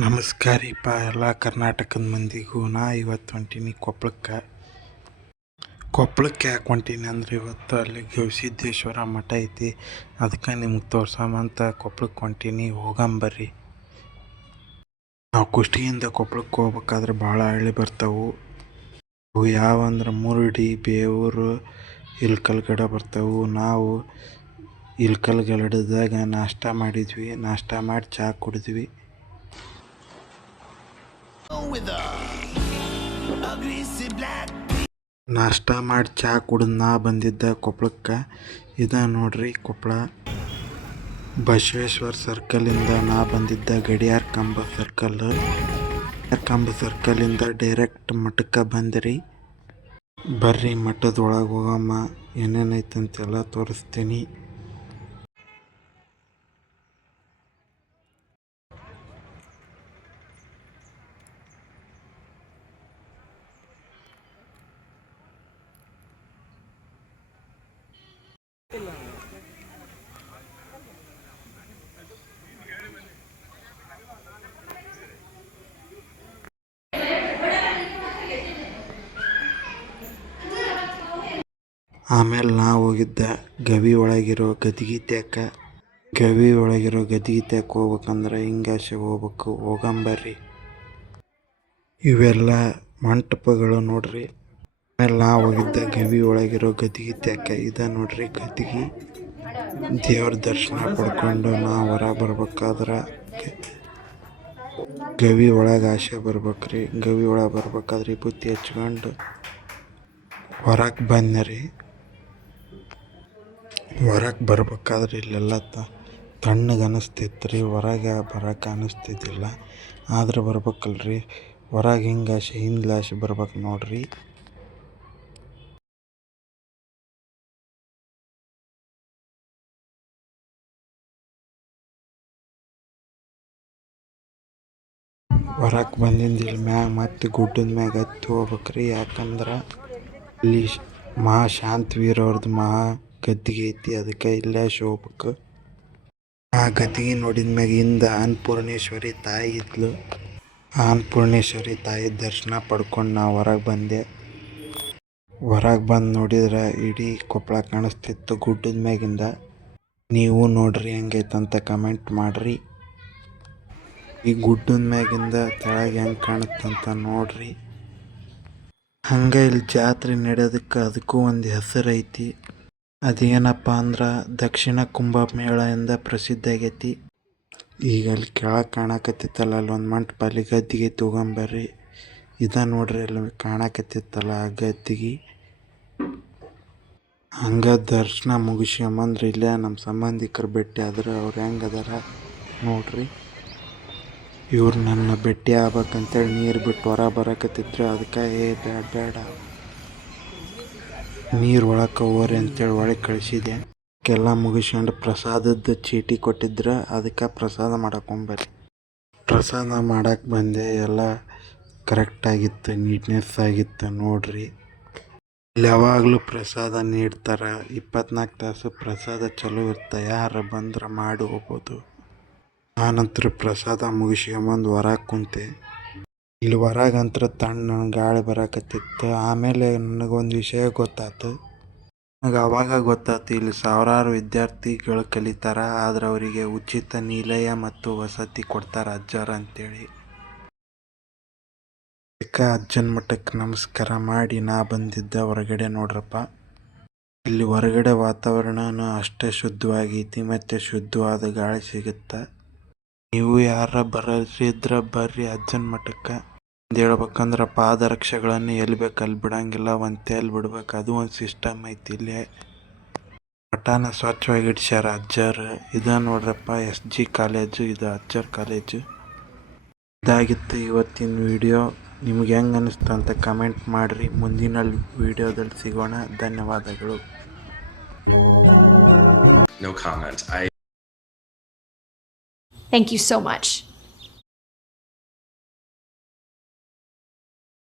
ನಮಸ್ಕಾರ ರೀಪ್ಪ ಎಲ್ಲ ಕರ್ನಾಟಕದ ಮಂದಿಗೂ. ಇವತ್ತು ಹೊಂಟೀನಿ ಕೊಪ್ಪಳಕ್ಕೆ ಯಾಕೆ ಹೊಂಟೀನಿ ಅಂದರೆ ಇವತ್ತು ಅಲ್ಲಿ ಗವಿಸಿದ್ದೇಶ್ವರ ಮಠ ಐತಿ, ಅದಕ್ಕೆ ನಿಮ್ಗೆ ತೋರ್ಸಮಂತ ಕೊಪ್ಪಳಕ್ಕೆ ಹೊಂಟೀನಿ. ಹೋಗಂಬರ್ರಿ. ನಾವು ಕುಷ್ಟಗಿಯಿಂದ ಕೊಪ್ಪಳಕ್ಕೆ ಹೋಗ್ಬೇಕಾದ್ರೆ ಭಾಳ ಹಳ್ಳಿ ಬರ್ತಾವೆ. ಅವು ಯಾವಂದ್ರೆ ಮುರುಡಿ, ಬೇವೂರು, ಇಲ್ಕಲ್ಗಡ ಬರ್ತಾವೆ. ನಾವು ಇಲ್ಕಲ್ಗಡದಾಗ ನಾಷ್ಟ ಮಾಡಿದ್ವಿ. ನಾಷ್ಟ ಮಾಡಿ ಚಹಾ ಕುಡಿದ್ವಿ. ನಾಷ್ಟ ಮಾಡಿ ಚಹಾ ಕುಡಿದು ಬಂದಿದ್ದ ಕೊಪ್ಪಳಕ್ಕೆ. ನೋಡ್ರಿ ಕೊಪ್ಪಳ. ಬಸವೇಶ್ವರ ಸರ್ಕಲಿಂದ ಬಂದಿದ್ದ ಗಡಿಯಾರ ಕಂಬ ಸರ್ಕಲಿಂದ ಡೈರೆಕ್ಟ್ ಮಠಕ್ಕೆ ಬಂದ್ರಿ. ಬರ್ರಿ ಮಠದೊಳಗೆ ಹೋಗಮ್ಮ, ಏನೇನೈತಂತೆಲ್ಲ ತೋರಿಸ್ತೀನಿ. ಆಮೇಲೆ ನಾವು ಹೋಗಿದ್ದ ಗವಿ ಒಳಗಿರೋ ಗದಿಗೆ ತ್ಯಾಕ ಹೋಗ್ಬೇಕಂದ್ರೆ ಹಿಂಗಾಸೆ ಹೋಗ್ಬೇಕು. ಹೋಗಂಬರ್ರಿ. ಇವೆಲ್ಲ ಮಂಟಪಗಳು ನೋಡ್ರಿ. ಆಮೇಲೆ ನಾವು ಹೋಗಿದ್ದ ಗವಿ ಒಳಗಿರೋ ಗದಿಗೆ ತ್ಯಾಕ. ನೋಡ್ರಿ ಗದಿಗೆ. ದೇವ್ರ ದರ್ಶನ ಪಡ್ಕೊಂಡು ನಾವು ಹೊರ ಬರ್ಬೇಕಾದ್ರೆ ಗವಿ ಒಳಗೆ ಆಸೆ ಬರ್ಬೇಕ್ರಿ. ಗವಿ ಒಳಗೆ ಬರ್ಬೇಕಾದ್ರೆ ಬುತ್ತಿ ಹಚ್ಕೊಂಡು ಹೊರಗೆ ಬಂದ್ರಿ. ಹೊರಗೆ ಬರ್ಬೇಕಾದ್ರೆ ಇಲ್ಲೆಲ್ಲ ತಣ್ಣಗೆ ಅನ್ನಿಸ್ತಿತ್ತು ರೀ. ಹೊರಗೆ ಬರೋಕೆ ಅನ್ನಿಸ್ತಿದ್ದಿಲ್ಲ. ಆದ್ರೆ ಬರ್ಬೇಕಲ್ರಿ. ಹೊರಗೆ ಹಿಂಗಾಸೆ ಹಿಂದ್ಲಾಸೆ ಬರ್ಬೇಕು ನೋಡ್ರಿ. ಹೊರಗೆ ಬಂದಿಂದ ಇಲ್ಲಿ ಮ್ಯಾಗ ಮತ್ತೆ ಗುಡ್ಡದ ಮ್ಯಾಗ ಹತ್ತಿ ಹೋಗ್ಬೇಕ್ರಿ. ಯಾಕಂದ್ರೆ ಇಲ್ಲಿ ಶಾಂತವೀರ ಅವ್ರದ್ದು ಗದ್ದಿಗೆ ಐತಿ, ಅದಕ್ಕೆ ಇಲ್ಲೇ ಹೋಗ್ಬೇಕು. ಆ ಗದ್ದಿಗೆ ನೋಡಿದ ಮ್ಯಾಗ ಹಿಂದೆ ಅನ್ನಪೂರ್ಣೇಶ್ವರಿ ತಾಯಿ ಇದ್ಲು. ಅನ್ನಪೂರ್ಣೇಶ್ವರಿ ತಾಯಿ ದರ್ಶನ ಪಡ್ಕೊಂಡು ನಾವು ಹೊರಗೆ ಬಂದೆ. ಹೊರಗೆ ಬಂದು ನೋಡಿದ್ರೆ ಇಡೀ ಕೊಪ್ಪಳ ಕಾಣಿಸ್ತಿತ್ತು ಗುಡ್ಡದ ಮ್ಯಾಗಿಂದ. ನೀವು ನೋಡ್ರಿ ಹೆಂಗೈತಂತ ಕಮೆಂಟ್ ಮಾಡಿರಿ. ಈ ಗುಡ್ಡದ ಮ್ಯಾಗಿಂದ ತೆಳಗೆ ಹೆಂಗೆ ಕಾಣುತ್ತಂತ ನೋಡ್ರಿ. ಹಂಗೆ ಇಲ್ಲಿ ಜಾತ್ರೆ ನಡೆಯೋದಕ್ಕೆ ಅದಕ್ಕೂ ಒಂದು ಹೆಸರು ಐತಿ. ಅದೇನಪ್ಪ ಅಂದ್ರೆ ದಕ್ಷಿಣ ಕುಂಭಮೇಳ ಎಂದ ಪ್ರಸಿದ್ಧ ಆಗೈತಿ. ಈಗ ಅಲ್ಲಿ ಕೆಳಗೆ ಕಾಣಕತ್ತಿತ್ತಲ್ಲ, ಅಲ್ಲೊಂದು ಮಂಟಪ, ಅಲ್ಲಿ ಗದ್ದಿಗೆ ತೊಗೊಂಬರ್ರಿ. ನೋಡ್ರಿ ಅಲ್ಲಿ ಕಾಣಕತ್ತಿತ್ತಲ್ಲ ಆ ಗದ್ದಿಗೆ. ಹಂಗೆ ದರ್ಶನ ಮುಗಿಸ್ಕೊಂಬಂದ್ರೆ ಇಲ್ಲೇ ನಮ್ಮ ಸಂಬಂಧಿಕರು ಭೇಟಿ ಆದ್ರೆ ಅವ್ರು ಹೆಂಗದಾರ ನೋಡ್ರಿ. ಇವ್ರು ನನ್ನ ಭೇಟಿ ಆಗ್ಬೇಕಂತೇಳಿ ನೀರು ಬಿಟ್ಟು ಹೊರ ಬರಕತ್ತಿದ್ರು. ಅದಕ್ಕೆ ಬೇಡ ನೀರು ಒಳಕ್ಕೆ ಹೋಗ್ರಿ ಅಂತೇಳಿ ಒಳಗೆ ಕಳಿಸಿದೆ. ಎಲ್ಲ ಮುಗಿಸ್ಕೊಂಡು ಪ್ರಸಾದದ ಚೀಟಿ ಕೊಟ್ಟಿದ್ರು. ಅದಕ್ಕೆ ಪ್ರಸಾದ ಮಾಡಕೊಂಬರ್ರಿ. ಪ್ರಸಾದ ಮಾಡಕ್ಕೆ ಬಂದೆ. ಎಲ್ಲ ಕರೆಕ್ಟಾಗಿತ್ತು, ನೀಟ್ನೆಸ್ ಆಗಿತ್ತು ನೋಡ್ರಿ. ಇಲ್ಲಿ ಯಾವಾಗಲೂ ಪ್ರಸಾದ ನೀಡ್ತಾರೆ. 24 ತಾಸು ಪ್ರಸಾದ ಚಲೋ ಇರುತ್ತೆ. ಯಾರು ಬಂದ್ರೆ ಮಾಡಿ ಹೋಗ್ಬೋದು. ಆನಂತರ ಪ್ರಸಾದ ಮುಗಿಸ್ಕೊಂಬಂದು ಹೊರಗೆ ಕುಂತೆ. ಇಲ್ಲಿ ಹೊರಗಂತ್ರ ತಣ್ಣ ಗಾಳಿ ಬರಕತ್ತಿತ್ತು. ಆಮೇಲೆ ನನಗೊಂದು ವಿಷಯ ಗೊತ್ತಾಯ್ತು. ನನಗೆ ಆವಾಗ ಗೊತ್ತಾಯ್ತು, ಇಲ್ಲಿ ಸಾವಿರಾರು ವಿದ್ಯಾರ್ಥಿಗಳು ಕಲಿತಾರೆ, ಆದರೆ ಅವರಿಗೆ ಉಚಿತ ನಿಲಯ ಮತ್ತು ವಸತಿ ಕೊಡ್ತಾರೆ ಅಜ್ಜಾರ ಅಂತೇಳಿ. ಅದಕ್ಕೆ ಅಜ್ಜನ ಮಠಕ್ಕೆ ನಮಸ್ಕಾರ ಮಾಡಿ ಬಂದಿದ್ದ ಹೊರಗಡೆ. ನೋಡ್ರಪ್ಪ, ಇಲ್ಲಿ ಹೊರಗಡೆ ವಾತಾವರಣನೂ ಅಷ್ಟೇ ಶುದ್ಧವಾಗೈತಿ ಮತ್ತು ಶುದ್ಧವಾದ ಗಾಳಿ ಸಿಗುತ್ತೆ. ನೀವು ಯಾರ ಬರಲಿದ್ರೆ ಬರ್ರಿ ಅಜ್ಜನ ಮಠಕ್ಕೆ. ಹೇಳ್ಬೇಕಂದ್ರೆ ಪಾದರಕ್ಷೆಗಳನ್ನು ಎಲ್ಲಿ ಬೇಕು ಅಲ್ಲಿ ಬಿಡಂಗಿಲ್ಲ, ಒಂತೆಯಲ್ಲಿ ಬಿಡ್ಬೇಕು. ಅದು ಒಂದು ಸಿಸ್ಟಮ್ ಐತಿ. ಇಲ್ಲಿ ಮಠನ ಸ್ವಚ್ಛವಾಗಿ ಇಡ್ಸ್ಯಾರ ಅಜ್ಜರು. ನೋಡ್ರಪ್ಪ SG ಕಾಲೇಜು, ಇದು ಅಜ್ಜರ್ ಕಾಲೇಜು. ಇದಾಗಿತ್ತು ಇವತ್ತಿನ ವಿಡಿಯೋ. ನಿಮ್ಗೆ ಹೆಂಗೆ ಅನ್ನಿಸ್ತು ಅಂತ ಕಮೆಂಟ್ ಮಾಡಿರಿ. ಮುಂದಿನ ವಿಡಿಯೋದಲ್ಲಿ ಸಿಗೋಣ. ಧನ್ಯವಾದಗಳು. No comment. Thank you so much.